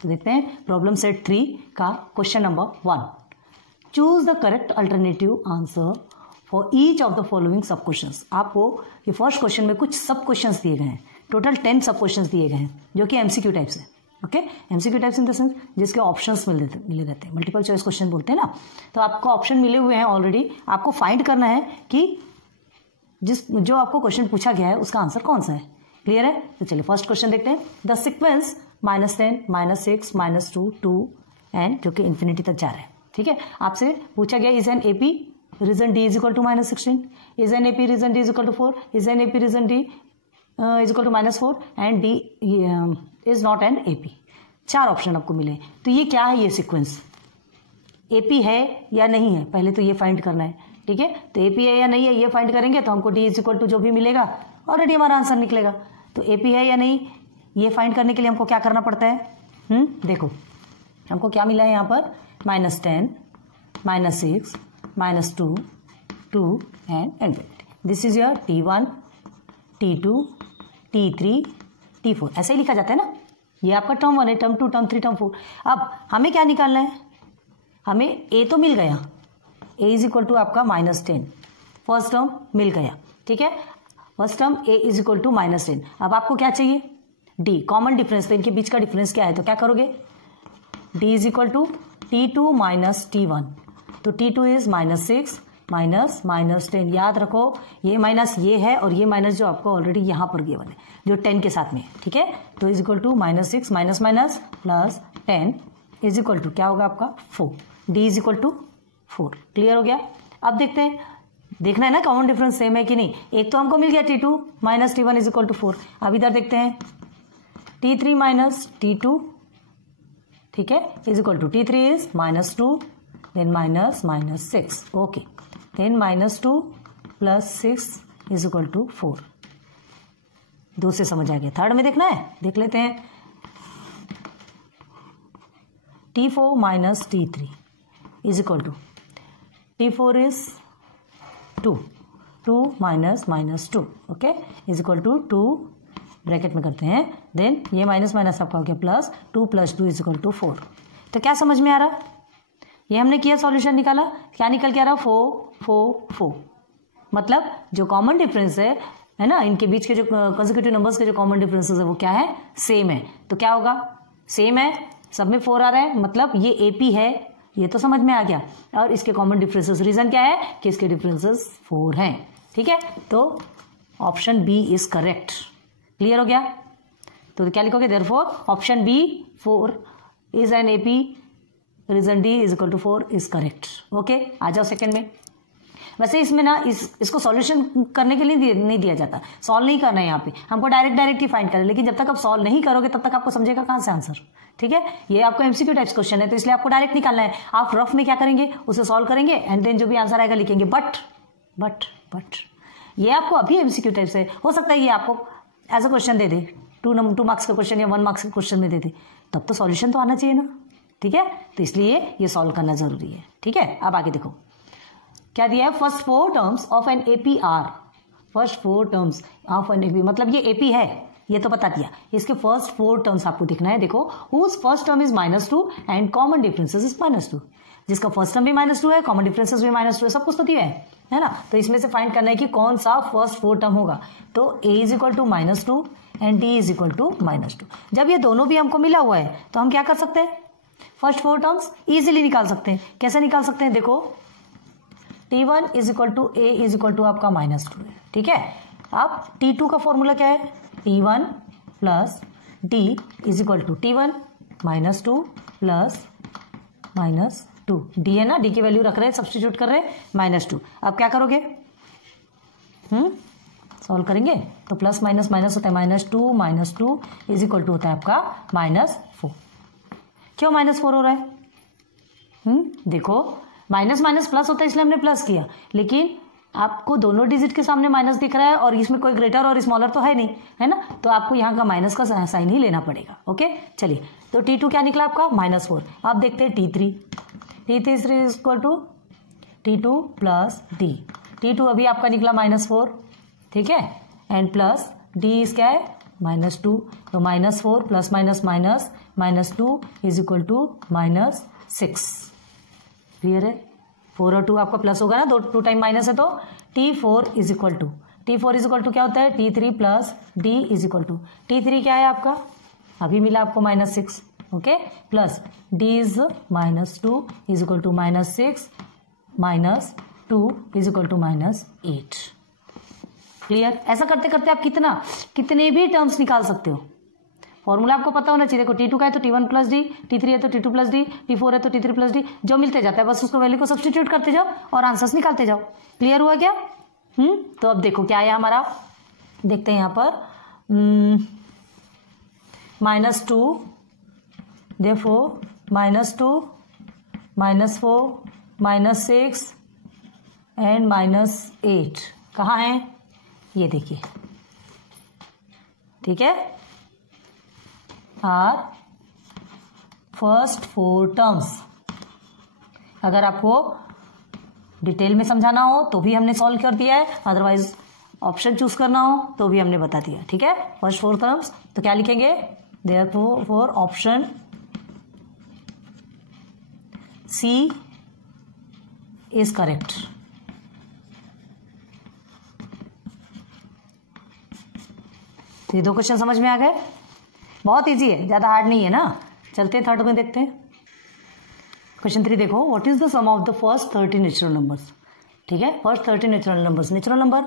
तो देखते हैं प्रॉब्लम सेट 3 का question number 1। Choose the correct alternative answer for each of the following सब क्वेश्चंस। आपको ये फर्स्ट क्वेश्चन में कुछ सब क्वेश्चंस दिए गए हैं, टोटल 10 सब क्वेश्चंस दिए गए हैं जो कि एमसीक्यू टाइप्स है। Okay, MCQ types in the sense जिसके ऑप्शंस मिले रहते हैं, मल्टीपल चॉइस क्वेश्चन बोलते हैं ना। तो आपको ऑप्शन मिले हुए हैं ऑलरेडी, आपको फाइंड करना है कि जो आपको क्वेश्चन पूछा गया है उसका आंसर कौन सा है। क्लियर है? तो चलिए फर्स्ट क्वेश्चन देखते हैं। द सिक्वेंस -10, -6, -2, 2 एंड जो कि इन्फिनिटी तक जा रहा है। ठीक है, आपसे पूछा गया is an AP reason D is equal to -16, is an AP reason D is equal to 4, is an AP reason D is equal to -4 and D is not an AP. 4 option आपको मिले। तो ये क्या है, ये sequence AP है या नहीं है, पहले तो ये फाइंड करना है। ठीक है, तो एपी है या नहीं है ये फाइंड करेंगे तो हमको डी इज इक्वल टू जो भी मिलेगा ऑलरेडी हमारा आंसर निकलेगा। तो एपी है या नहीं ये फाइंड करने के लिए हमको क्या करना पड़ता है। देखो हमको क्या मिला है यहाँ पर, -10, -6, -2, 2 and infinity. This is your T1, T2, T3, T4 ऐसे ही लिखा जाता है ना। ये आपका टर्म 1 है, टर्म 2, टर्म 3, टर्म 4। अब हमें क्या निकालना है, हमें ए तो मिल गया, ए इज इक्वल टू आपका -10, फर्स्ट टर्म मिल गया। ठीक है, first term A is equal to -10। अब आपको क्या चाहिए, डी, कॉमन डिफरेंस। तो इनके बीच का डिफरेंस क्या है, तो क्या करोगे, D is equal to T2 minus T1। तो T2 इज -6 माइनस -10। याद रखो ये माइनस ये है और ये माइनस जो आपको ऑलरेडी यहाँ पर गिवन है जो 10 के साथ में है। ठीक है, तो is equal to -6 minus minus plus 10 is equal to क्या होगा आपका 4। D is equal to 4। Clear हो गया? अब देखते हैं, देखना है ना कॉमन डिफरेंस सेम है कि नहीं। एक तो हमको मिल गया T2 minus T1 is equal to 4। अब इधर देखते हैं T3 माइनस T2, ठीक है, is equal to T3 is -2 then -6। Okay, then -2 plus 6 is equal to 4। 2 से समझ आ गया। थर्ड में देखना है, देख लेते हैं T4 minus T3 is equal to T4 is 2, 2 minus -2 okay is equal to 2 bracket में करते हैं, देन ये माइनस माइनस आपका हो गया प्लस 2 + 2 इज इक्वल टू 4। तो क्या समझ में आ रहा, ये हमने किया सॉल्यूशन निकाला, क्या निकल के आ रहा 4, 4, 4। मतलब जो कॉमन डिफरेंस है ना, इनके बीच के जो कंसेक्यूटिव नंबर्स के जो कॉमन डिफरेंसेस है वो क्या है, सेम है। तो क्या होगा, सेम है, सब में 4 आ रहा है, मतलब ये एपी है, ये तो समझ में आ गया। और इसके कॉमन डिफरेंसेस, रीजन क्या है कि इसके डिफरेंसेस 4 हैं। ठीक है, तो option B is correct. Clear हो गया? तो क्या लिखोगे, therefore option B 4 is an AP reason D is equal to 4 is correct. Okay, आ जाओ सेकंड में। वैसे इसमें ना इसको सॉल्यूशन करने के लिए नहीं दिया जाता, सॉल्व नहीं करना है यहाँ पे, हमको डायरेक्ट ही फाइंड करना है। लेकिन जब तक आप सॉल्व नहीं करोगे तब तक आपको समझेगा कहाँ से आंसर। ठीक है, ये आपको एमसीक्यू टाइप्स क्वेश्चन है तो इसलिए आपको डायरेक्ट निकालना है। आप रफ में क्या करेंगे, उसे सॉल्व करेंगे एंड देन जो भी आंसर आएगा लिखेंगे। बट ये आपको अभी एमसीक्यू टाइप्स है, हो सकता है ये आपको एज अ क्वेश्चन दे दे, 2 मार्क्स का क्वेश्चन या 1 मार्क्स के क्वेश्चन में दे दे, तब तो सॉल्यूशन तो आना चाहिए ना। ठीक है, तो इसलिए ये सॉल्व करना जरूरी है। ठीक है, अब आगे देखो क्या दिया है, first 4 terms of an AP R. First 4 terms of an AP, मतलब ये एपी है, ये तो बता दिया। इसके फर्स्ट 4 टर्म्स आपको दिखना है। देखो, whose first term is -2 and common differences is -2। जिसका फर्स्ट टर्म भी -2 है, कॉमन डिफरेंसेस भी -2 है, सब कुछ तो दिया है ना। तो इसमें से फाइंड करना है कि कौन सा फर्स्ट 4 टर्म होगा। तो a is equal to -2 and d is equal to -2। जब ये दोनों भी हमको मिला हुआ है तो हम क्या कर सकते हैं, फर्स्ट 4 टर्म्स इजीली निकाल सकते हैं। कैसे निकाल सकते हैं, देखो T1 is equal to a is equal to आपका -2 है। ठीक है, अब T2 का फॉर्मूला क्या है, T1 plus d is equal to T1 -2 plus -2। d है ना, d की वैल्यू रख रहे हैं, सब्स्टिट्यूट कर रहे हैं, -2। अब क्या करोगे, सॉल्व करेंगे तो प्लस माइनस माइनस होता है, -2 इज इक्वल टू होता है आपका -4। क्यों -4 हो रहा है, देखो माइनस माइनस प्लस होता है इसलिए हमने प्लस किया, लेकिन आपको दोनों डिजिट के सामने माइनस दिख रहा है और इसमें कोई ग्रेटर और स्मॉलर तो है नहीं, है ना, तो आपको यहाँ का माइनस का साइन ही लेना पड़ेगा। ओके, चलिए, तो T2 क्या निकला आपका -4। अब देखते हैं T3 is equal to T2 plus D। T2 अभी आपका निकला -4, ठीक है, एंड प्लस D इज क्या है, -2। तो -4 plus minus minus -2 is equal to -6। Clear है? 4 और 2 आपका प्लस होगा ना, 2 टाइम माइनस है तो T4 इज इक्वल टू क्या होता है? T3 plus D is equal to T3 क्या है आपका? अभी मिला आपको -6, okay, plus D is -2 is equal to -6 -2 is equal to -8। Clear? ऐसा करते करते आप कितने भी टर्म्स निकाल सकते हो। फॉर्मूला आपको पता होना चाहिए। देखो T2 का है तो T1 प्लस डी, T3 है तो T2 प्लस डी, T4 है तो T3 प्लस डी, जो मिलते जाता है बस उसको वैल्यू को सब्सटीट्यूट करते जाओ और आंसर्स निकालते जाओ। क्लियर हुआ क्या? तो अब देखो क्या है हमारा, देखते हैं यहाँ पर -2, therefore -2 -4 -6 एंड -8 कहाँ है? ये देखिए, ठीक है, आर फर्स्ट 4 टर्म्स। अगर आपको डिटेल में समझाना हो तो भी हमने सॉल्व कर दिया है, अदरवाइज ऑप्शन चूज करना हो तो भी हमने बता दिया। ठीक है, फर्स्ट 4 टर्म्स तो क्या लिखेंगे? Therefore option C is correct. ये 2 क्वेश्चन समझ में आ गए? बहुत इजी है, ज्यादा हार्ड नहीं है ना। चलते हैं थर्ड में, देखते हैं क्वेश्चन 3। देखो, what is the sum of the first 30 natural numbers. ठीक है, first 30 natural numbers. Natural number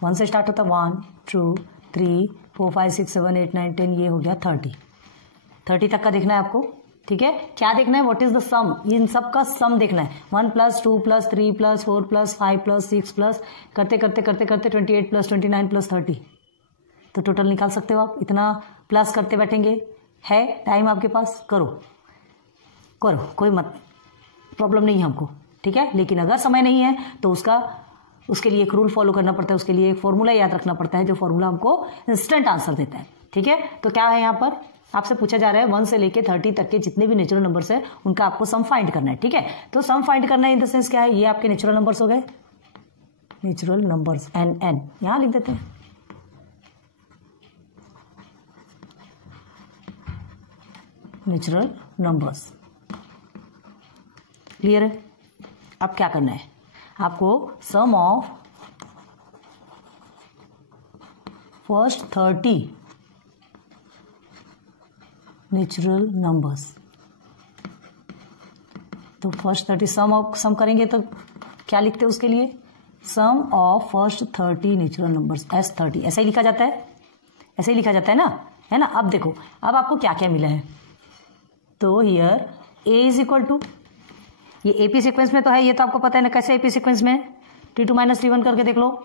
1 से स्टार्ट होता है, 1 2 3 4 5 6 7 8 9 10, ये हो गया 30 तक का देखना है आपको। ठीक है, क्या देखना है? व्हाट इज द सम, इन सब का सम देखना है। 1 + 2 + 3 + 4 + 5 + 6 प्लस करते करते 28 + 29 + 30, तो टोटल निकाल सकते हो आप। इतना प्लस करते बैठेंगे, है टाइम आपके पास, करो कोई मत प्रॉब्लम नहीं है हमको। ठीक है, लेकिन अगर समय नहीं है तो उसके लिए एक रूल फॉलो करना पड़ता है, उसके लिए एक फॉर्मूला याद रखना पड़ता है, जो फॉर्मूला हमको इंस्टेंट आंसर देता है। ठीक है, तो क्या है यहाँ पर आपसे पूछा जा रहा है 1 से लेके 30 तक के जितने भी नेचुरल नंबर्स है उनका आपको सम फाइंड करना है। ठीक है, तो सम फाइंड करना है इन द सेंस क्या है? ये आपके नेचुरल नंबर्स हो गए, नेचुरल नंबर्स n यहां लिख देते हैं। नेचुरल नंबर्स, क्लियर है? अब क्या करना है आपको? Sum of first 30 natural numbers. तो फर्स्ट 30 सम करेंगे तो क्या लिखते हैं उसके लिए? Sum of first 30 natural numbers, S30 ऐसा ही लिखा जाता है, ऐसे ही लिखा जाता है ना, है ना। अब देखो, अब आपको क्या क्या मिला है। तो here A is equal to, ये AP सीक्वेंस में तो है, ये तो आपको पता है ना कैसे AP सीक्वेंस में, T2 - T1 करके देख लो।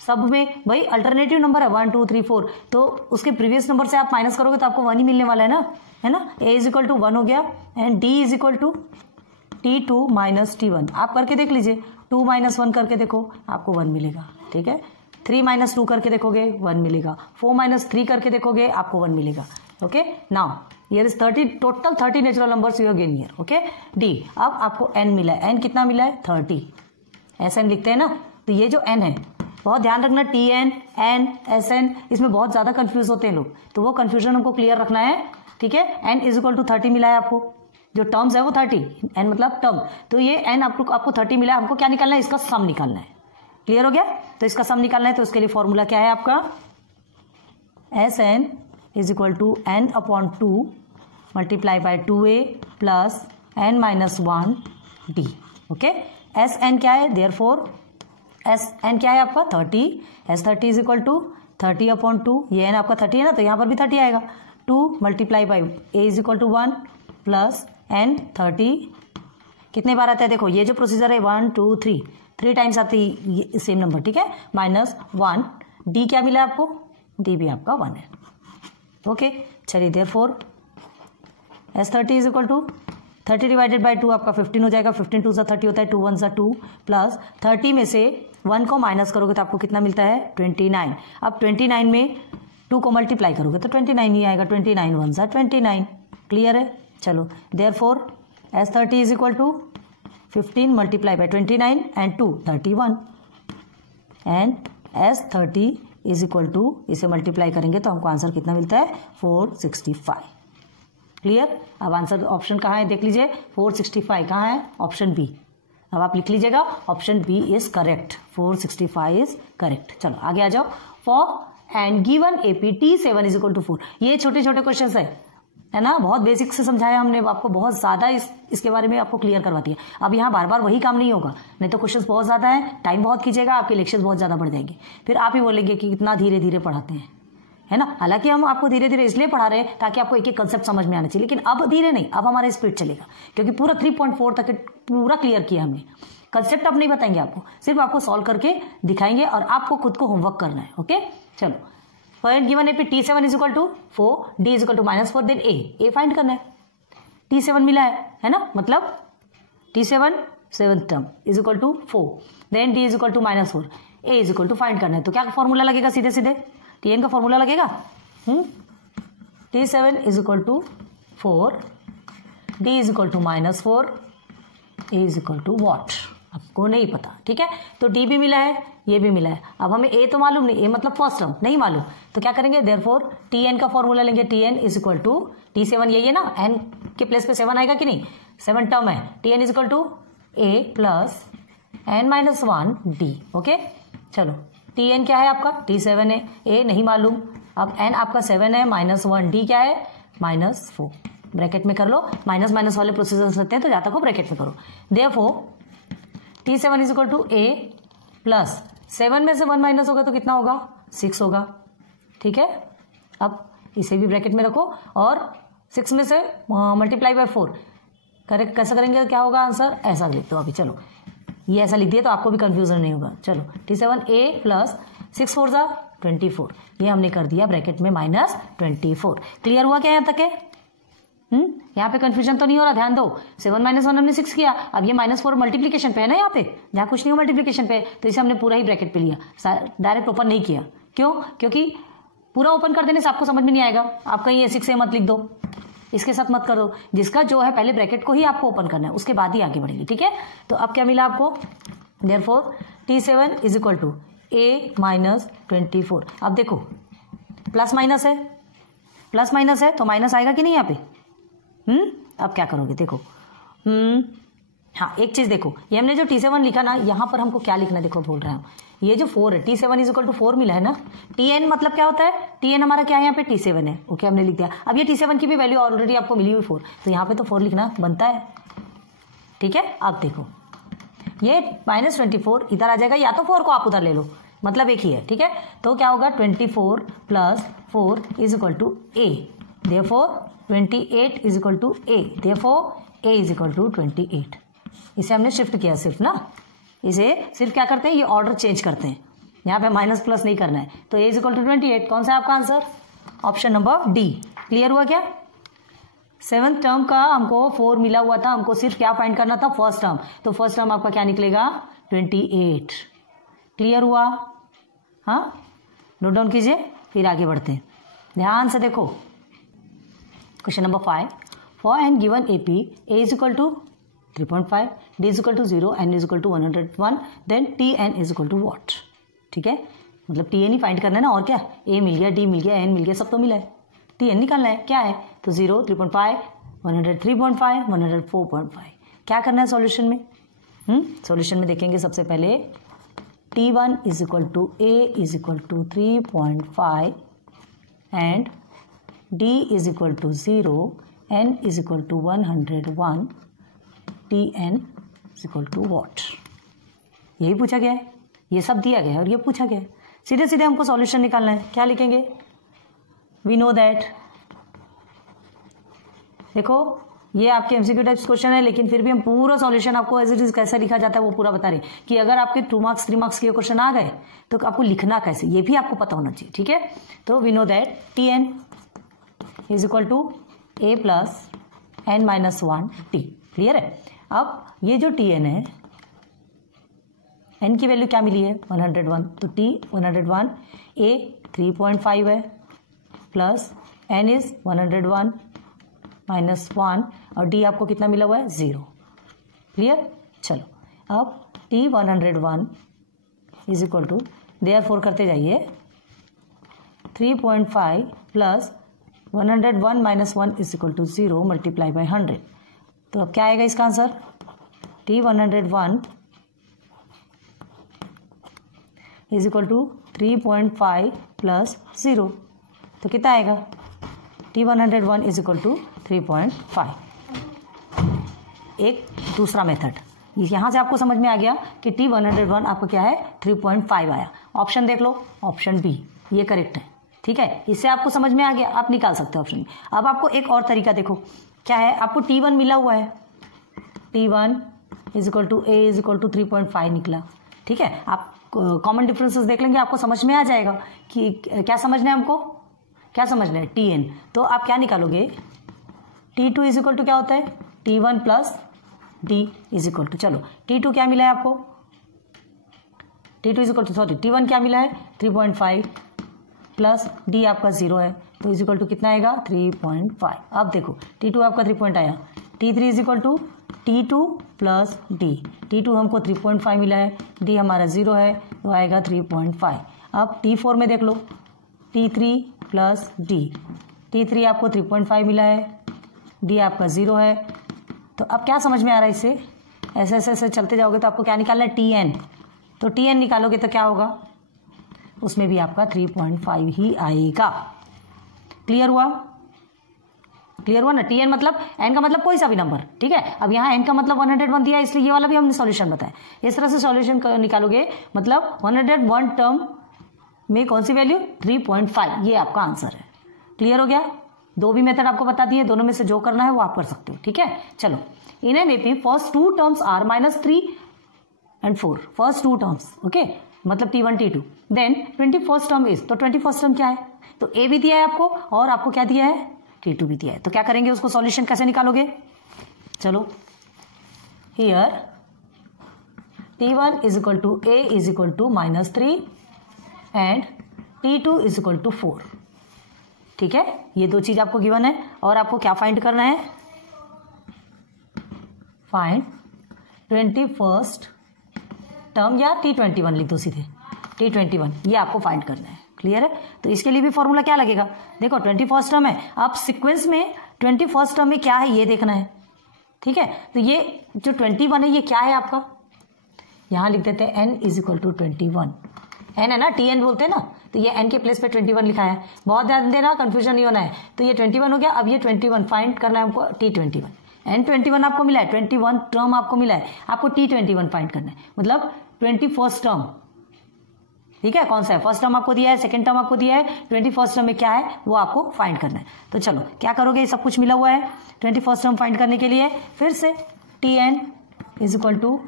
सब में भाई अल्टरनेटिव नंबर है 1 2 3 4, तो उसके प्रीवियस नंबर से आप माइनस करोगे तो आपको 1 ही मिलने वाला है ना। A इज इक्वल टू 1 हो गया, and D is equal to T2 - T1। आप करके देख लीजिए, 2 - 1 करके देखो, आपको 1 मिलेगा। ठीक है, 3 - 2 करके देखोगे 1 मिलेगा, 4 - 3 करके देखोगे आपको 1 मिलेगा। Okay, now here is 30, total 30 natural numbers you have gain here. Okay, D, अब आपको n मिला है, n कितना मिला है? 30। SN लिखते हैं ना, तो ये जो n है बहुत ध्यान रखना, TN, N, SN, इसमें बहुत ज्यादा कंफ्यूज होते हैं लोग, तो वो कंफ्यूजन हमको क्लियर रखना है। ठीक है, n इज इक्वल टू 30 मिला है आपको, जो टर्म्स है वो 30, n मतलब टर्म, तो ये n आपको 30 मिला है। हमको क्या निकालना है? इसका सम निकालना है। क्लियर हो गया? तो इसका सम निकालना है, तो उसके लिए फॉर्मूला क्या है आपका? SN is equal to n/2 multiply by 2a plus n - 1 d। Okay, SN क्या है? देयरफॉर SN क्या है आपका? 30। S30 इज इक्वल टू 30/2, ये n आपका 30 है ना, तो यहाँ पर भी 30 आएगा। 2 multiply by a is equal to 1 plus n 30, कितने बार आता है? देखो ये जो प्रोसीजर है 1 2 3 टाइम्स आती है सेम नंबर। ठीक है, -1, d क्या मिला आपको? d भी आपका 1 है। ओके, चलिए therefore S30 is equal to 30 divided by 2 आपका 15 हो जाएगा। 15 2 × 30 होता है, 2 1 × 2 प्लस 30 में से 1 को माइनस करोगे तो आपको कितना मिलता है? 29। अब 29 में 2 को मल्टीप्लाई करोगे तो 29 ही आएगा। 29 1 × 29। क्लियर है? चलो, therefore S30 is equal to 15 multiply by 29 and 2 31, and S30 is equal to, इसे मल्टीप्लाई करेंगे तो हमको आंसर कितना मिलता है? 465। क्लियर। अब आंसर ऑप्शन कहाँ है देख लीजिए, 465 कहाँ है, ऑप्शन बी। अब आप लिख लीजिएगा option B is correct, 465 is correct. चलो आगे आ जाओ। For and given AP T7 is equal to 4। ये छोटे छोटे क्वेश्चन है ना, बहुत बेसिक से समझाया हमने आपको, बहुत ज्यादा इसके बारे में आपको क्लियर करवा दिया। अब यहाँ बार बार वही काम नहीं होगा, नहीं तो क्वेश्चंस बहुत ज्यादा है, टाइम बहुत खींचेगा, आपके लेक्चर्स बहुत ज्यादा बढ़ जाएंगे, फिर आप ही बोलेंगे कि इतना धीरे धीरे पढ़ाते हैं, है ना। हालांकि हम आपको धीरे धीरे इसलिए पढ़ा रहे हैं ताकि आपको एक एक कंसेप्ट समझ में आना चाहिए, लेकिन अब धीरे नहीं, अब हमारा स्पीड चलेगा, क्योंकि पूरा 3.4 तक पूरा क्लियर किया हमने। कंसेप्ट अब नहीं बताएंगे आपको, सिर्फ आपको सॉल्व करके दिखाएंगे और आपको खुद को होमवर्क करना है। ओके चलो, for given AP T7 is equal to 4, D is equal to -4, then A find करना है। T7 मिला है ना, मतलब T7 7th term is equal to 4, then D is equal to -4, A is equal to find करना है। तो क्या फॉर्मूला लगेगा, सीधे सीधे Tn का फॉर्मूला लगेगा। T7 is equal to 4, D is equal to -4, A is equal to what, आपको नहीं पता, ठीक है। तो डी भी मिला है, ये भी मिला है। अब हमें ए तो मालूम नहीं, ए मतलब फर्स्ट टर्म नहीं मालूम, तो क्या करेंगे, देयरफॉर Tn का फॉर्मूला लेंगे। Tn is equal to T7, यही है ना, n के प्लेस पे 7 आएगा कि नहीं, 7 टर्म है। Tn is equal to a plus n-1 d। Okay चलो, Tn क्या है आपका, T7 है, a नहीं मालूम, अब n आपका 7 है, -1 d क्या है, -4, ब्रैकेट में कर लो, माइनस माइनस वाले प्रोसीजर्स रहते हैं तो जाता को ब्रैकेट में करो। Therefore T7 is equal to a plus 7 में से 1 माइनस होगा तो कितना होगा, 6 होगा, ठीक है। अब इसे भी ब्रैकेट में रखो और 6 में से मल्टीप्लाई बाय 4 करेक्ट कैसा करेंगे, क्या होगा आंसर, ऐसा लिख दो अभी। चलो ये ऐसा लिख दिया तो आपको भी कंफ्यूजन नहीं होगा। चलो T7 a प्लस 6 4 जा 24, ये हमने कर दिया ब्रैकेट में -24। क्लियर हुआ क्या यहाँ तक है, यहाँ पे कंफ्यूजन तो नहीं हो रहा, ध्यान दो। 7 - 1 हमने 6 किया, अब ये -4 मल्टीप्लीकेशन पे है ना, यहाँ पे जहाँ कुछ नहीं हो मल्टीप्लीकेशन पे, तो इसे हमने पूरा ही ब्रैकेट पे लिया, डायरेक्ट ओपन नहीं किया। क्यों, क्योंकि पूरा ओपन कर देने से आपको समझ में नहीं आएगा, आप कहीं ये 6 मत लिख दो, इसके साथ मत करो, जिसका जो है पहले ब्रैकेट को ही आपको ओपन करना है, उसके बाद ही आगे बढ़ेंगे, ठीक है। तो अब क्या मिला आपको, therefore T7 is equal to a -24। अब देखो प्लस माइनस है तो माइनस आएगा कि नहीं यहाँ पे, अब क्या करोगे देखो, हाँ एक चीज देखो, ये हमने जो T7 लिखा ना, यहाँ पर हमको क्या लिखना है देखो, बोल रहा हूँ ये जो 4 है, T7 इज इक्वल टू 4 मिला है ना, Tn मतलब क्या होता है, Tn हमारा क्या है यहाँ पे, T7 है, ओके हमने लिख दिया। अब ये T7 की भी वैल्यू ऑलरेडी आपको मिली हुई 4, तो यहाँ पे तो 4 लिखना बनता है, ठीक है। अब देखो ये -24 इधर आ जाएगा, या तो 4 को आप उधर ले लो, मतलब एक ही है, ठीक है। तो क्या होगा, 24 + 4 is equal to a, therefore 28 is equal to a, therefore a is equal to 28। इसे हमने शिफ्ट किया सिर्फ ना, इसे सिर्फ क्या करते हैं, ये ऑर्डर चेंज करते हैं, यहाँ पे माइनस प्लस नहीं करना है, तो a इज इक्वल टू 28। कौन सा है आपका answer, option number D. Clear हुआ क्या, 7th टर्म का हमको 4 मिला हुआ था, हमको सिर्फ क्या फाइंड करना था, फर्स्ट टर्म, तो फर्स्ट टर्म आपका क्या निकलेगा, 28। क्लियर हुआ, हाँ नोट डाउन कीजिए, फिर आगे बढ़ते हैं, ध्यान से देखो। Question number 5, for an given AP a is equal to 3.5, d is equal to 0, n is equal to 101, then Tn is equal to what, ठीक है। मतलब Tn ही फाइंड करना है ना, और क्या, a मिल गया, d मिल गया, n मिल गया, सब तो मिला है, Tn निकालना है, क्या है, तो 0, 3.5, 103.5, 104.5। क्या करना है सॉल्यूशन में, सॉल्यूशन में देखेंगे सबसे पहले T1 is equal to a is equal to 3.5 and d is equal to 0, n is equal to 101, Tn is equal to what, यही पूछा गया है, ये सब दिया गया है और ये पूछा गया है। सीधे सीधे हमको सॉल्यूशन निकालना है, क्या लिखेंगे, वी नो दैट, देखो ये आपके एमसीक्यू टाइप्स क्वेश्चन है, लेकिन फिर भी हम पूरा सॉल्यूशन आपको एज इट इज कैसे लिखा जाता है वो पूरा बता रहे हैं, कि अगर आपके 2 मार्क्स 3 मार्क्स के क्वेश्चन आ गए तो आपको लिखना कैसे, ये भी आपको पता होना चाहिए, ठीक है। तो we know that Tn is equal to a plus n-1 t। Clear है। अब ये जो Tn है, n की वैल्यू क्या मिली है, 101, तो t 101, a 3.5 है, प्लस n इज 101 -1, और d आपको कितना मिला हुआ है, 0। क्लियर, चलो अब t 101 is equal to, therefore करते जाइए, 3.5 plus 101 minus 1 is equal to 0 multiply by 100। तो अब क्या आएगा इसका answer? T101 is equal to 3.5 plus 0। तो कितना आएगा? T101 is equal to 3.5। एक दूसरा मेथड, यहाँ से आपको समझ में आ गया कि T101 आपका क्या है? 3.5 आया। ऑप्शन देख लो, ऑप्शन बी ये करेक्ट है। ठीक है, इससे आपको समझ में आ गया, आप निकाल सकते हो ऑप्शन बी। अब आपको एक और तरीका देखो, क्या है? आपको T1 मिला हुआ है, T1 is equal to A is equal to 3.5 निकला। ठीक है, आप कॉमन डिफरेंसेस देख लेंगे, आपको समझ में आ जाएगा कि क्या समझना है हमको, क्या समझना है? Tn। तो आप क्या निकालोगे? T2 इज इक्वल टू क्या होता है? T1 plus D is equal to, चलो T2 क्या मिला है आपको? T2 is equal to T1 क्या मिला है? 3.5 प्लस डी आपका 0 है, तो इज इक्वल टू कितना आएगा? 3.5। अब देखो T2 आपका 3 आया, T3 is equal to T2 plus D. T2 हमको 3.5 मिला है, डी हमारा 0 है, तो आएगा 3.5। अब T4 में देख लो, T3 प्लस डी। T3 आपको 3.5 मिला है, डी आपका 0 है। तो अब क्या समझ में आ रहा है इससे? ऐसे ऐसे ऐसे चलते जाओगे तो आपको क्या निकालना है? Tn। तो Tn निकालोगे तो क्या होगा? उसमें भी आपका 3.5 ही आएगा। क्लियर हुआ? क्लियर हुआ ना? Tn मतलब n का मतलब कोई सा भी नंबर। ठीक है, अब यहाँ n का मतलब 101 दिया है, इसलिए ये वाला भी हमने सॉल्यूशन बताया। इस तरह से सॉल्यूशन निकालोगे, मतलब 101 टर्म में कौन सी वैल्यू? 3.5, ये आपका आंसर है। क्लियर हो गया? दो भी मेथड आपको बता दिए, दोनों में से जो करना है वो आप कर सकते हो। ठीक है, चलो in an AP first two terms are -3 and 4, first two terms. Okay, मतलब T1 T2, then 21st term is, तो 21st टर्म क्या है? तो ए भी दिया है आपको और आपको क्या दिया है? T2 भी दिया है। तो क्या करेंगे, उसको सॉल्यूशन कैसे निकालोगे? चलो here T1 is equal to A is equal to -3 and T2 is equal to 4। ठीक है, ये दो चीज आपको गिवन है और आपको क्या फाइंड करना है? फाइंड 21st टर्म, या T21 लिख दो सीधे, T21 ये आपको फाइंड करना है। क्लियर है? तो इसके लिए भी फॉर्मूला क्या लगेगा? देखो 21st टर्म है, आप सीक्वेंस में 21st टर्म में क्या है ये देखना है। ठीक है, तो ये जो 21 है ये क्या है आपका? यहां लिख देते हैं n is equal to 21। n है ना, Tn बोलते हैं ना, तो ये n के प्लेस पे 21 लिखा है। बहुत ध्यान देना, कंफ्यूजन नहीं होना है। तो ये 21 हो गया। अब ये 21 फाइंड करना है हमको, T21। n21 आपको मिला है, 21 टर्म आपको मिला है, आपको T21 फाइंड करना है, मतलब 21st टर्म। ठीक है, कौन सा है? फर्स्ट टर्म आपको दिया है, सेकंड टर्म आपको दिया है, 21st टर्म में क्या है वो आपको फाइंड करना है। तो चलो क्या करोगे, सब कुछ मिला हुआ है। 21st टर्म फाइंड करने के लिए फिर से Tn is equal to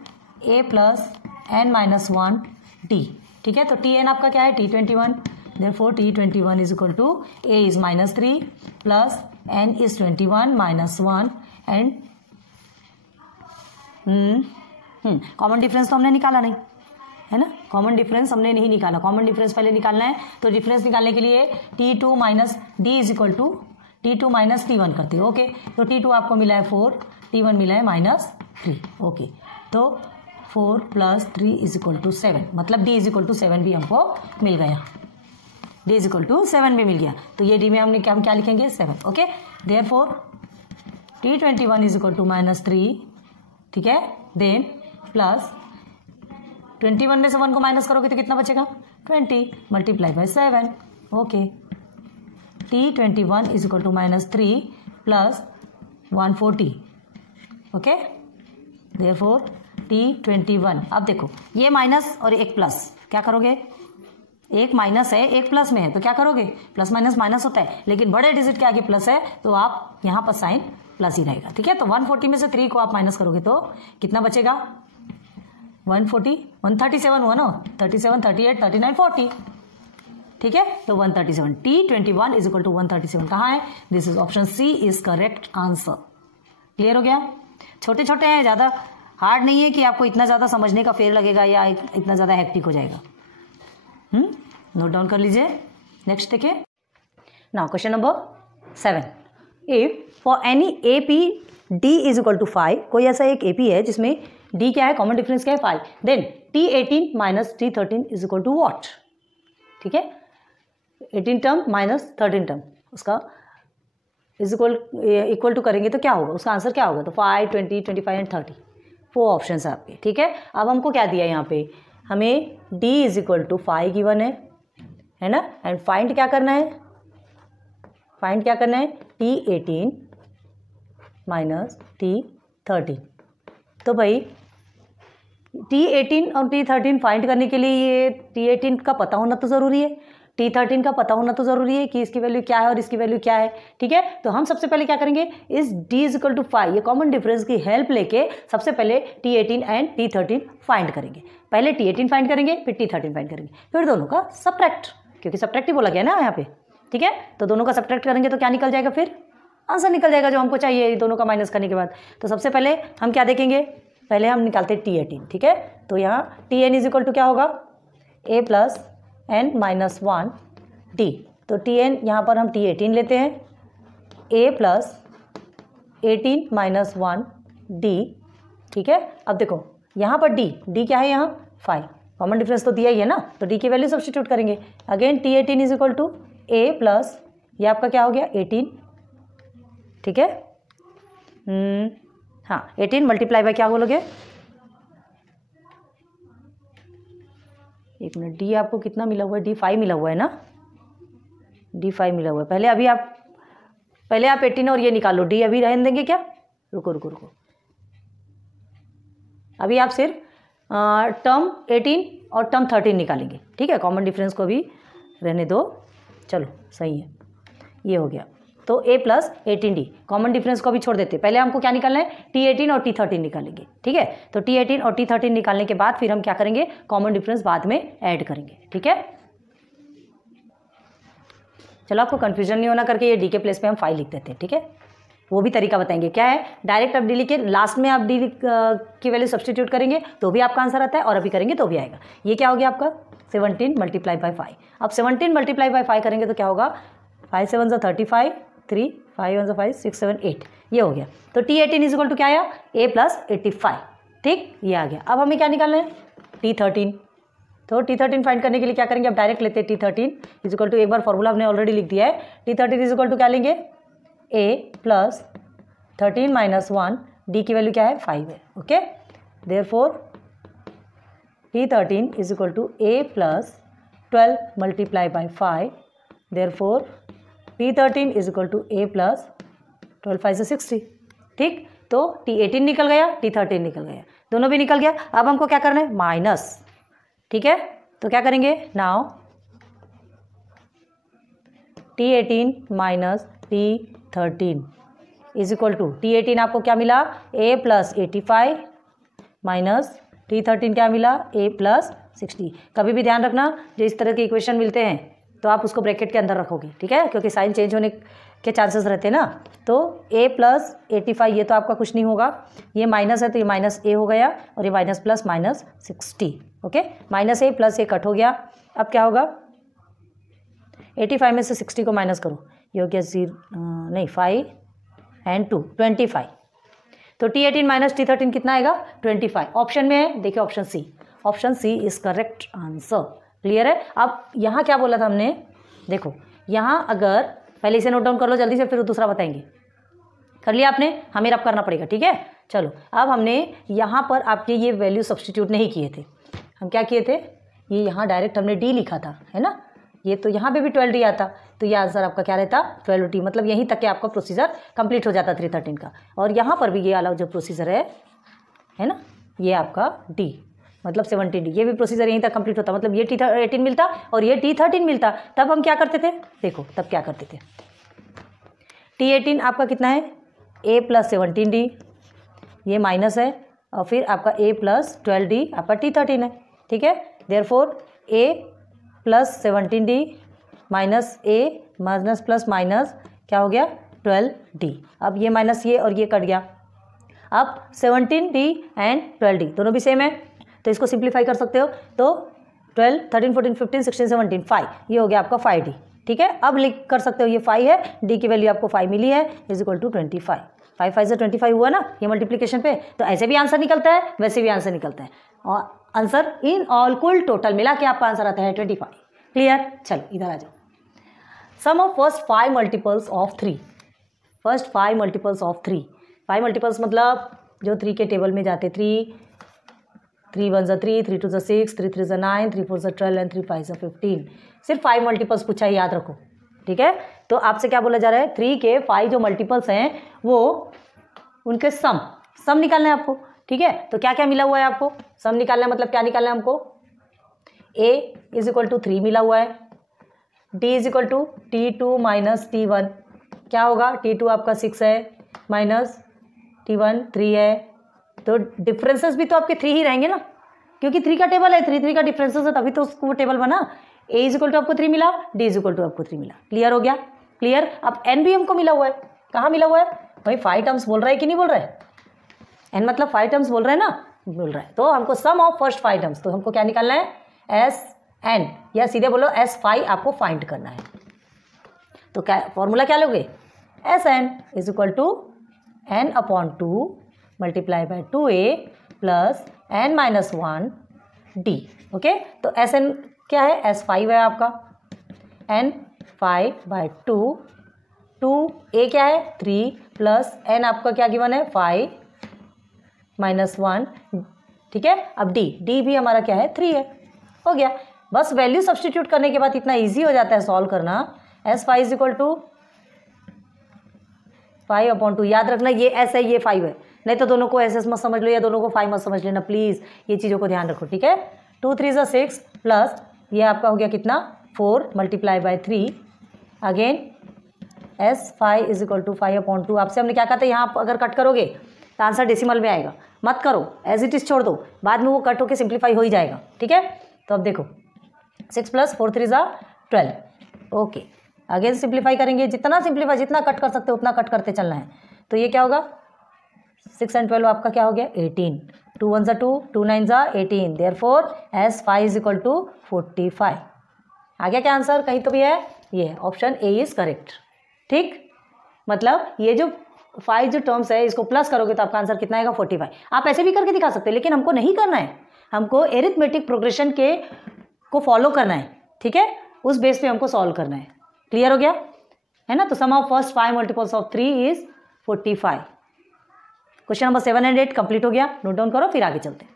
A plus n-1 D. ठीक है, तो Tn आपका क्या है? T21। therefore T21 is equal to a is -3 plus n is 21 -1 and common difference तो हमने निकाला नहीं है ना, कॉमन डिफरेंस हमने नहीं निकाला। कॉमन डिफरेंस पहले निकालना है, तो डिफरेंस निकालने के लिए T2 minus D is equal to T2 minus T1 करते हो। ओके, तो T2 आपको मिला है 4, T1 मिला है -3। ओके, तो 4 प्लस 3 इज इक्वल टू 7, मतलब D इज इक्वल टू 7 भी हमको मिल गया। D इज इक्वल टू 7 भी मिल गया, तो ये D में हम क्या लिखेंगे? 7। Okay, therefore T21 is equal to -3। ठीक है, देन प्लस 21 में से 1 को माइनस करोगे तो कितना बचेगा? 20 multiply by 7। Okay, T21 is equal to -3 plus 140। Okay, therefore T21। अब देखो ये माइनस और एक प्लस, क्या करोगे? एक माइनस है, एक प्लस में है, तो क्या करोगे? प्लस माइनस माइनस होता है, लेकिन बड़े डिजिट के आगे प्लस है तो आप यहां पर साइन प्लस ही रहेगा। ठीक है, तो 140 में से 3 को आप माइनस करोगे तो कितना बचेगा? 140, 137 हुआ ना, 37, 38, 39, 40। ठीक है, तो 137। T21 इज इक्वल टू 137 कहाँ है? This is option C is correct answer. Clear हो गया? छोटे छोटे हैं, ज्यादा हार्ड नहीं है कि आपको इतना ज्यादा समझने का फेर लगेगा या इतना ज्यादा हेक्टिक हो जाएगा। नोट डाउन कर लीजिए। नेक्स्ट देखिए, now question number 7। If for any AP D is equal to 5, कोई ऐसा एक एपी है जिसमें डी क्या है, कॉमन डिफरेंस क्या है? 5, then T18 minus T13 is equal to what? ठीक है, 18 टर्म माइनस 13 टर्म, उसका इज इक्वल टू करेंगे तो क्या होगा, उसका आंसर क्या होगा, तो 5, 20, 25 एंड 30, 4 ऑप्शन है आपके। ठीक है, अब हमको क्या दिया यहाँ पे, हमें d is equal to 5 given है ना, एंड फाइंड क्या करना है, T18 माइनस T13। तो भाई T18 और T13 फाइंड करने के लिए ये T18 का पता होना तो ज़रूरी है, T13 का पता होना तो ज़रूरी है कि इसकी वैल्यू क्या है और इसकी वैल्यू क्या है। ठीक है, तो हम सबसे पहले क्या करेंगे, इस d इज इक्वल टू 5 ये कॉमन डिफरेंस की हेल्प लेके सबसे पहले T18 एंड T13 फाइंड करेंगे। पहले T18 फाइंड करेंगे, फिर T13 फाइंड करेंगे, फिर दोनों का सब्ट्रैक्ट, क्योंकि सब्ट्रैक्ट ही बोला गया ना यहाँ पे। ठीक है, तो दोनों का सब्ट्रैक्ट करेंगे तो क्या निकल जाएगा, फिर आंसर निकल जाएगा जो हमको चाहिए दोनों का माइनस करने के बाद। तो सबसे पहले हम क्या देखेंगे, पहले हम निकालते हैं T18। ठीक है, तो यहाँ Tn इज इक्वल टू क्या होगा, a plus n minus 1 d। तो Tn यहाँ पर हम T18 लेते हैं, a प्लस 18 माइनस 1 d। ठीक है, अब देखो यहाँ पर d क्या है, यहाँ 5, कॉमन डिफरेंस तो दिया ही है ना, तो d की वैल्यू सब्स्टिट्यूट करेंगे। Again T18 is equal to a plus ये आपका क्या हो गया 18। ठीक है, हाँ 18 मल्टीप्लाई बाय क्या बोलोगे, एक मिनट, डी आपको कितना मिला हुआ है, D5 मिला हुआ है ना, D5 मिला हुआ है। पहले आप 18 और ये निकालो, डी अभी रहने देंगे क्या, रुको, अभी आप सिर्फ टर्म 18 और टर्म 13 निकालेंगे। ठीक है, कॉमन डिफरेंस को भी रहने दो, चलो सही है, ये हो गया। तो a plus 18d common difference को भी छोड़ देते, पहले हमको क्या निकालना है, T18 और T13 निकालेंगे। ठीक है, तो T18 और T13 निकालने के बाद फिर हम क्या करेंगे, कॉमन डिफरेंस बाद में ऐड करेंगे। ठीक है, चलो आपको कंफ्यूजन नहीं होना करके ये d के प्लेस पे हम 5 लिख देते हैं। ठीक है, वो भी तरीका बताएंगे, क्या है, डायरेक्ट आप d लिख के लास्ट में आप d की वैल्यू सब्सटीट्यूट करेंगे तो भी आपका आंसर आता है, और अभी करेंगे तो भी आएगा। ये क्या हो गया आपका 17 मल्टीप्लाई बाई 5। अब 17 मल्टीप्लाई बाई 5 करेंगे तो क्या होगा, 5 7 35, 3 5 1 5 6 7 8, ये हो गया। तो T18 इज इक्वल टू क्या आया, a प्लस 85। ठीक, ये आ गया। अब हमें क्या निकालना है, T13। तो T13 फाइंड करने के लिए क्या करेंगे, अब डायरेक्ट लेते हैं T13 इज इक्वल टू, एक बार फॉर्मूला हमने ऑलरेडी लिख दिया है, T13 इज इक्वल टू क्या लेंगे, a प्लस 13 माइनस 1, d की वैल्यू क्या है 5 है। Okay, therefore T13 is equal to a plus 12 multiply by 5, therefore T13 is equal to a plus 12 5 से 60। ठीक, तो T18 निकल गया, T13 निकल गया, दोनों भी निकल गया। अब हमको क्या करना है, माइनस। ठीक है, तो क्या करेंगे, now T18 minus T13 is equal to, T18 आपको क्या मिला, a प्लस 85 माइनस T13 क्या मिला, a प्लस 60। कभी भी ध्यान रखना, जो इस तरह के इक्वेशन मिलते हैं तो आप उसको ब्रैकेट के अंदर रखोगे। ठीक है, क्योंकि साइन चेंज होने के चांसेस रहते हैं ना। तो a प्लस 85 ये तो आपका कुछ नहीं होगा, ये माइनस है तो ये माइनस a हो गया, और ये minus plus minus 60। Okay, minus a plus a cut हो गया। अब क्या होगा, 85 में से 60 को माइनस करो, ये हो गया 5 एंड 2 25। तो T18 माइनस T13 कितना आएगा, 25। ऑप्शन में है, देखिए option C is correct answer. Clear है। अब यहाँ क्या बोला था हमने, देखो यहाँ अगर पहले इसे नोट डाउन कर लो जल्दी से, फिर दूसरा बताएंगे। कर लिया आपने, हमें रब करना पड़ेगा। ठीक है, चलो अब हमने यहाँ पर आपके ये वैल्यू सब्सटीट्यूट नहीं किए थे, हम क्या किए थे, ये यहाँ डायरेक्ट हमने डी लिखा था, है ना, ये तो यहाँ पे भी 12D आता, तो ये आंसर आपका क्या रहता 12D, मतलब यहीं तक के आपका प्रोसीजर कंप्लीट हो जाता 313 का। और यहाँ पर भी ये वाला जो प्रोसीजर है ना, ये आपका D मतलब 17D, ये भी प्रोसीजर यहीं तक कंप्लीट होता, मतलब ये T18 मिलता और ये T13 मिलता। तब हम क्या करते थे, देखो तब क्या करते थे, T18 आपका कितना है A प्लस 17D, ये माइनस है, और फिर आपका A प्लस 12D आपका T13 है। ठीक है, therefore A plus 17D minus A minus plus minus क्या हो गया 12D। अब ये माइनस ये और ये कट गया। अब 17D एंड 12D दोनों भी सेम है, तो इसको सिंप्लीफाई कर सकते हो, तो 12 13 14 15 16 17 5, ये हो गया आपका 5D। ठीक है, अब लिख कर सकते हो ये 5 है, D की वैल्यू आपको 5 मिली है, इज इक्वल टू 25। 5 5 से 25 हुआ ना ये मल्टीप्लीकेशन पे, तो ऐसे भी आंसर निकलता है, वैसे भी आंसर निकलता है, और आंसर इन ऑल कुल टोटल मिला के आपका आंसर आता है 25। क्लियर, चलो इधर आ जाओ। Sum of first 5 multiples of 3, first 5 multiples of 3। 5 multiples मतलब जो 3 के टेबल में जाते, 3 1 3, 3 2 6, 3 3 9, 3 4 12 एंड 3 5 15। सिर्फ 5 मल्टीपल्स पूछा है, याद रखो, ठीक है। तो आपसे क्या बोला जा रहा है, 3 के 5 जो मल्टीपल्स हैं वो उनके सम निकालना है आपको, ठीक है। तो क्या क्या मिला हुआ है आपको, सम निकालना है, मतलब क्या निकालना है हमको, a इज इक्वल टू 3 मिला हुआ है, d is equal to T2 minus T1, क्या होगा, T2 आपका 6 है माइनस T1 3 है, तो डिफरेंसेस भी तो आपके 3 ही रहेंगे ना, क्योंकि 3 का टेबल है, 3 3 का डिफरेंसेस है, तभी तो उसको टेबल बना। a इज इक्वल टू आपको 3 मिला, d इज इक्वल टू आपको 3 मिला। क्लियर हो गया, क्लियर। अब n भी हमको मिला हुआ है, कहाँ मिला हुआ है भाई, 5 टर्म्स बोल रहा है कि नहीं बोल रहा है, n मतलब 5 टर्म्स बोल रहा है ना, बोल रहा है। तो हमको सम ऑफ फर्स्ट 5 टर्म्स, तो हमको क्या निकालना है, Sn, या सीधे बोलो S5 आपको फाइंड करना है। तो क्या फॉर्मूला क्या लोगे, Sn is equal to n upon 2 multiply by 2a plus n minus 1 d। Okay, तो Sn क्या है, S5 है आपका, n 5 बाय 2a क्या है 3 प्लस n आपका क्या गिवन है 5 माइनस 1, ठीक है। अब d भी हमारा क्या है 3 है, हो गया। बस वैल्यू सब्सटीट्यूट करने के बाद इतना इजी हो जाता है सॉल्व करना। S5 is equal to 5 upon 2, याद रखना ये S है ये 5 है, नहीं तो दोनों को SS मत समझ लो या दोनों को 5 मत समझ लेना, प्लीज़ ये चीज़ों को ध्यान रखो, ठीक है। 2 3 6 प्लस ये आपका हो गया कितना 4 multiply by 3, again S5 is equal to 5 upon 2। आपसे हमने क्या कहा था, यहाँ अगर कट करोगे तो आंसर डेसिमल में आएगा, मत करो, एज इट इज छोड़ दो, बाद में वो कट होकर सिंप्लीफाई हो ही जाएगा, ठीक है। तो अब देखो 6 प्लस 4 3 12, ओके, अगेन सिंप्लीफाई करेंगे, जितना सिंप्लीफाई जितना कट कर सकते हो उतना कट करते चलना है। तो ये क्या होगा 6 एंड 12 आपका क्या हो गया 18, 2 1 2, 2 9 18, therefore S5 is equal to 45। आ गया क्या आंसर, कहीं तो भी है, ये ऑप्शन ए इज करेक्ट, ठीक। मतलब ये जो 5 जो टर्म्स है इसको प्लस करोगे तो आपका आंसर कितना आएगा 45। आप ऐसे भी करके दिखा सकते हैं, लेकिन हमको नहीं करना है, हमको एरिथमेटिक प्रोग्रेशन को फॉलो करना है, ठीक है, उस बेस पे हमको सॉल्व करना है। क्लियर हो गया है ना। तो sum of first 5 multiples of 3 is 45। Question number 7 and 8 complete हो गया, नोट डाउन करो, फिर आगे चलते हैं।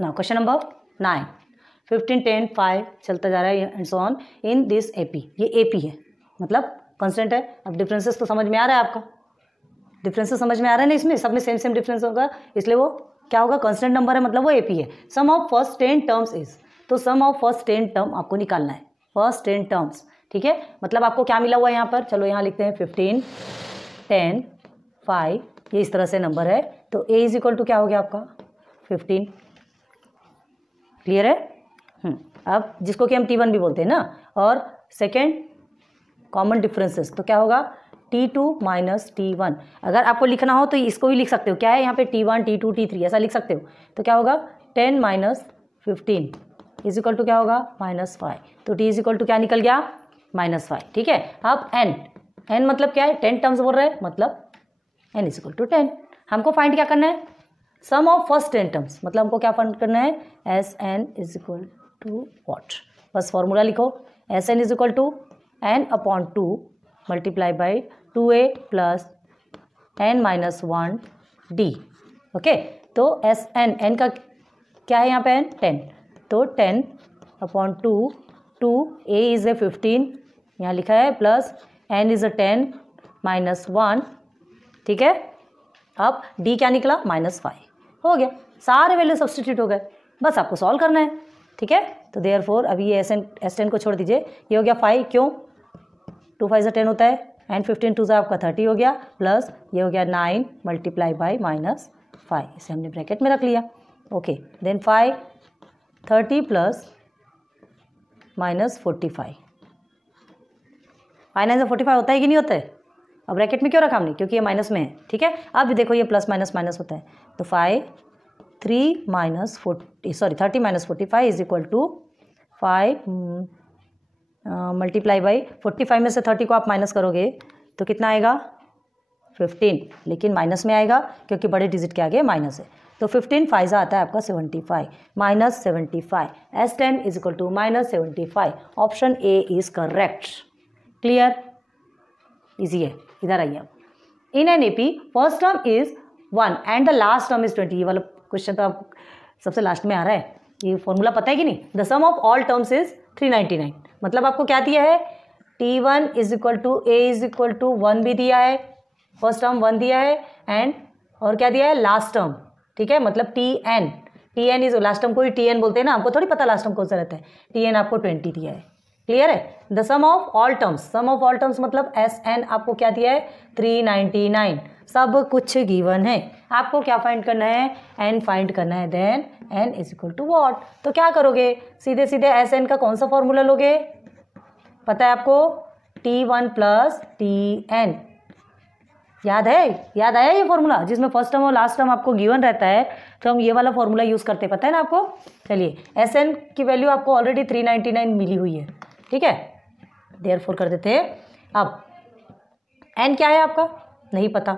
नाउ क्वेश्चन नंबर 9, 15 10 5 चलता जा रहा है and so on in this AP. ये एपी है मतलब कांस्टेंट है। अब डिफरेंसेस तो समझ में आ रहा है आपका, डिफरेंसेस समझ में आ रहा है ना, इसमें सब में सेम डिफरेंस होगा, इसलिए वो क्या होगा कांस्टेंट नंबर है, मतलब वो एपी है। सम ऑफ फर्स्ट 10 टर्म्स इज, तो सम ऑफ फर्स्ट 10 टर्म आपको निकालना है, फर्स्ट 10 टर्म्स, ठीक है। मतलब आपको क्या मिला हुआ है यहाँ पर, चलो यहाँ लिखते हैं 15 10 5, ये इस तरह से नंबर है। तो a इज इक्वल टू क्या हो गया आपका 15। क्लियर है। अब जिसको कि हम T1 भी बोलते हैं ना, और सेकेंड कॉमन डिफरेंसेस, तो क्या होगा T2 माइनस T1। अगर आपको लिखना हो तो इसको भी लिख सकते हो, क्या है यहाँ पे T1 T2 T3 ऐसा लिख सकते हो। तो क्या होगा 10 माइनस 15 इज इक्वल टू क्या होगा -5। तो T इज इक्वल टू क्या निकल गया -5, ठीक है। अब n मतलब क्या है 10 टर्म्स बोल रहे हैं, मतलब n इज इक्वल टू 10। हमको फाइंड क्या करना है, सम ऑफ फर्स्ट 10 टर्म्स, मतलब हमको क्या फाइंड करना है Sn is equal to what, बस फॉर्मूला लिखो, Sn is equal to n upon 2 multiply by 2a plus n minus 1 d। Okay, तो n का क्या है यहाँ पे n 10, तो 10 अपॉन 2 a इज ए 15 यहाँ लिखा है, plus n is a 10 minus 1, ठीक है। अब d क्या निकला -5, हो गया, सारे वैल्यू सब्सटीट्यूट हो गए, बस आपको सॉल्व करना है, ठीक है। तो देयरफॉर अभी ये S10 को छोड़ दीजिए, ये हो गया 5, क्यों 2 5 10 होता है, एंड 15 2 आपका 30 हो गया, प्लस ये हो गया 9 मल्टीप्लाई बाई -5, इसे हमने ब्रैकेट में रख लिया। ओके, देन 5 30 प्लस -45, फाइनेंस 45 होता है कि नहीं होता है। अब ब्रैकेट में क्यों रखा हमने, क्योंकि ये माइनस में है, ठीक है। अब देखो ये प्लस माइनस माइनस होता है, तो 30 minus 45 is equal to 5 multiply by 45 में से 30 को आप माइनस करोगे तो कितना आएगा 15, लेकिन माइनस में आएगा क्योंकि बड़े डिजिट के आगे माइनस है। तो 15 5 आता है आपका 75, -75, S10 is equal to -75, option A is correct. Clear. Easy है, इधर आइए आप। In an AP first term is 1 and the last term is 20। ये वाला क्वेश्चन तो आप सबसे लास्ट में आ रहा है, ये फॉर्मूला पता है कि नहीं। The sum of all terms is 399। मतलब आपको क्या दिया है, T1 is equal to A is equal to 1 भी दिया है, फर्स्ट टर्म 1 दिया है, एंड और क्या दिया है, लास्ट टर्म, ठीक है। मतलब TN इज लास्ट टर्म को ही TN बोलते हैं ना, हमको थोड़ी पता लास्ट टर्म कौन सा रहता है। TN आपको 20 दिया है, क्लियर है। The sum of all terms, sum of all terms मतलब SN आपको क्या दिया है, 399। सब कुछ गिवन है, आपको क्या फाइंड करना है, N फाइंड करना है। Then N is equal to what, तो क्या करोगे, सीधे सीधे SN का कौन सा फॉर्मूला लोगे, पता है आपको, T1 प्लस TN। याद है, याद आया ये फॉर्मूला जिसमें फर्स्ट टर्म और लास्ट टर्म आपको गिवन रहता है, तो हम ये वाला फॉर्मूला यूज़ करते हैं, पता है ना आपको। चलिए SN की वैल्यू आपको ऑलरेडी 399 मिली हुई है, ठीक है। देयरफॉर कर देते हैं। अब N क्या है आपका, नहीं पता,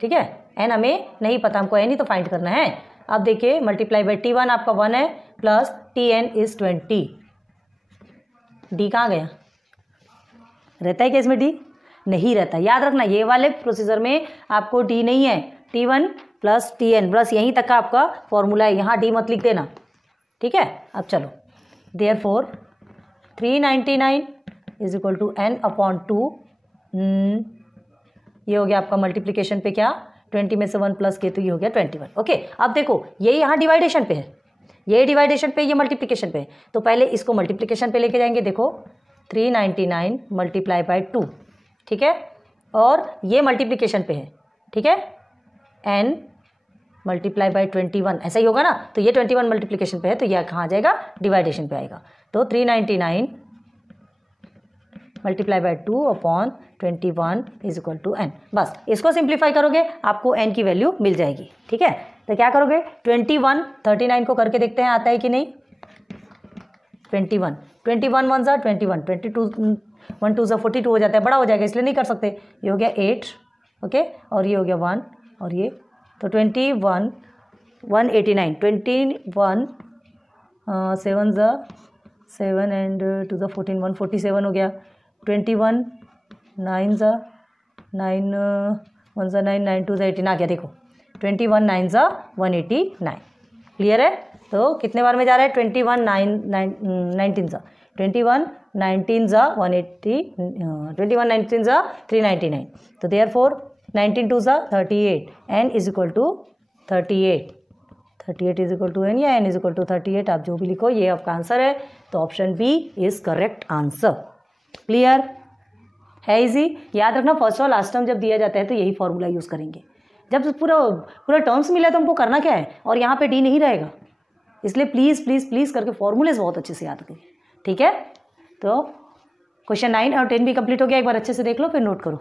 ठीक है। N हमें नहीं पता, हमको N ही तो फाइंड करना है। अब देखिए मल्टीप्लाई बाई T1 आपका 1 है, प्लस TN इज 20। D कहाँ गया, रहता है क्या इसमें D, नहीं रहता। याद रखना ये वाले प्रोसीजर में आपको D नहीं है, T1 प्लस TN बस यहीं तक का आपका फॉर्मूला है, यहाँ D मत लिख देना, ठीक है। अब चलो, therefore 399 is equal to N upon 2। ये हो गया आपका मल्टीप्लिकेशन पे क्या, 20 में से 1 प्लस के, तो ये हो गया 21। ओके, अब देखो ये यहाँ डिवाइडेशन पे है, ये डिवाइडेशन पे, ये मल्टीप्लिकेशन पे, तो पहले इसको मल्टीप्लिकेशन पे लेके जाएंगे। देखो 399 मल्टीप्लाई बाई 2, ठीक है, और ये मल्टीप्लिकेशन पे है, ठीक है। N मल्टीप्लाई बाई 21 ऐसा ही होगा ना, तो ये 21 मल्टीप्लिकेशन पे है, तो यह कहाँ आ जाएगा, डिवाइडेशन पे आएगा। तो 399 multiply by 2 upon 21 is equal to N। बस इसको सिंप्लीफाई करोगे आपको N की वैल्यू मिल जाएगी, ठीक है। तो क्या करोगे, 21 39 को करके देखते हैं आता है कि नहीं। 21 1 ज़ा 21, 22 1 2 ज़ा 42 हो जाता है, बड़ा हो जाएगा इसलिए नहीं कर सकते। ये हो गया 8, ओके, और ये हो गया 1, और ये तो 21 189, 21 7 ज़ा 7 एंड 2 ज़ा 14 147 हो गया। 21 9 ज़ा 9 1 ज़ा 9 9 2 ज़ा 18 आ गया। देखो 21 9 ज़ा 189, क्लियर है। तो कितने बार में जा रहा है, 21 19 ज़ा 21 19 ज़ा 180, 21 19 ज़ा 399, तो देयरफॉर 19 2 ज़ा 38, N is equal to 38 is equal to N या N इज इक्वल टू 38, आप जो भी लिखो ये आपका आंसर है। तो option B is correct answer, clear है, इजी। याद रखना फर्स्ट और लास्ट टर्म जब दिया जाता है तो यही फॉर्मूला यूज़ करेंगे। जब पूरा टर्म्स मिला तो हमको करना क्या है, और यहाँ पे D नहीं रहेगा, इसलिए प्लीज़ प्लीज़ प्लीज़ करके फॉर्मूलेज बहुत अच्छे से याद करिए, ठीक है। तो क्वेश्चन 9 और 10 भी कंप्लीट हो गया, एक बार अच्छे से देख लो फिर नोट करो।